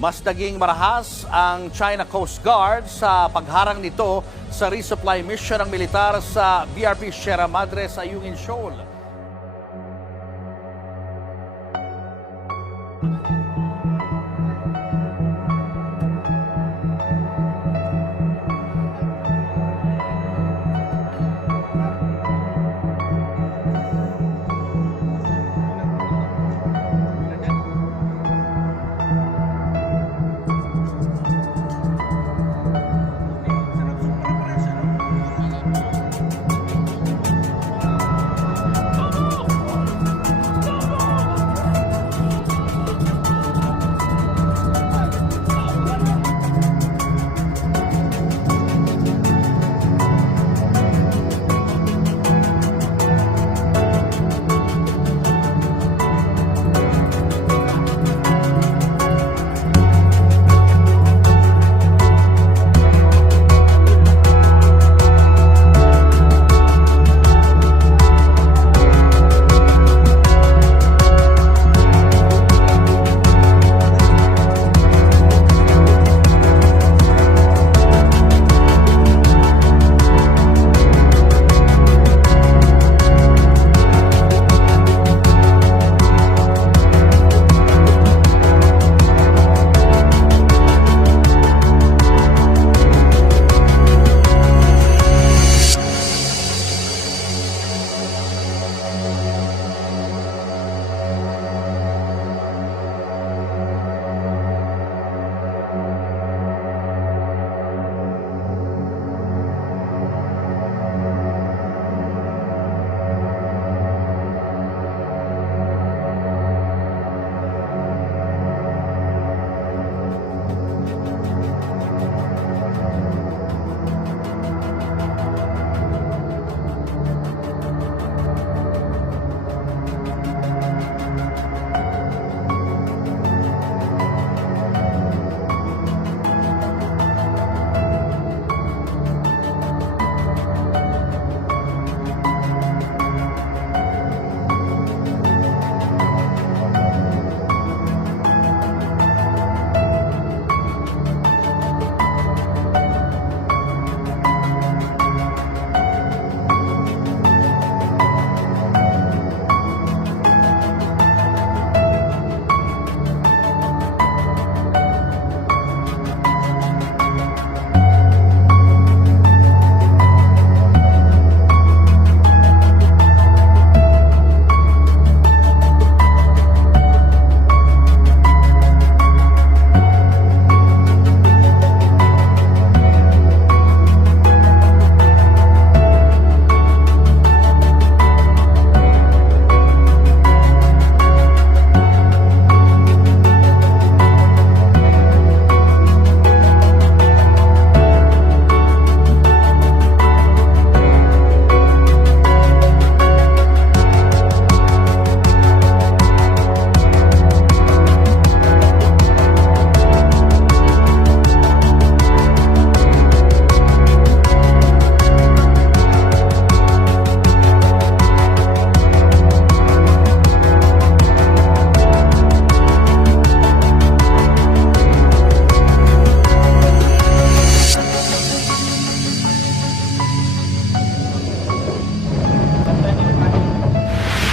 Mas naging marahas ang China Coast Guard sa pagharang nito sa resupply mission ng militar sa BRP Sierra Madre sa Ayungin Shoal.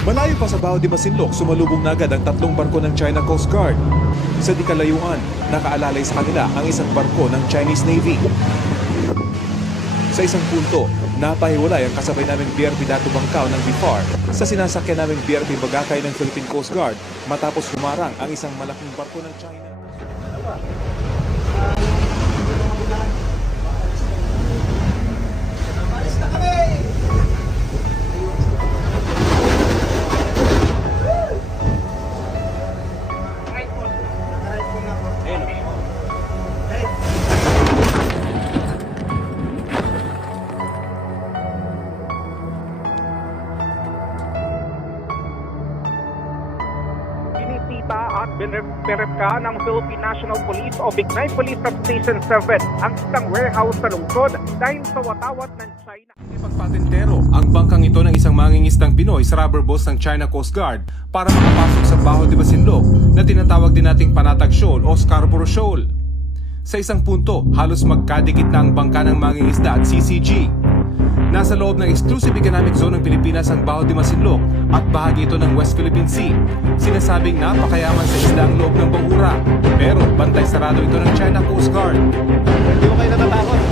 Malayo pa sa Bao de Masinloc, sumalubong na agad ang tatlong barko ng China Coast Guard. Sa di kalayuan, nakaalalay sa kanila ang isang barko ng Chinese Navy. Sa isang punto, napahiwalay ang kasabay naming BRP Dato Bangkao ng BIFAR sa sinasakyan naming BRP Bagakay ng Philippine Coast Guard matapos humarang ang isang malaking barko ng China. Binisita at Inerepka ng Philippine National Police o Bignay Police Substation 7 ang isang warehouse sa lungsod dahil sa watawat ng China. Ipagpatentero ang bangkang ito ng isang mangingisdang Pinoy sa rubber boss ng China Coast Guard para makapasok sa Baho de Masinloc na tinatawag din nating Panatag Shoal o Scarborough Shoal. Sa isang punto, halos magkadikit na ang bangka ng mangingisda at CCG. Nasa loob ng Exclusive Economic Zone ng Pilipinas ang Baho de Masinloc at bahagi ito ng West Philippine Sea. Sinasabing napakayaman sa isla ang loob ng Bangura, pero bantay sarado ito ng China Coast Guard. Hindi mo kayo natatakot?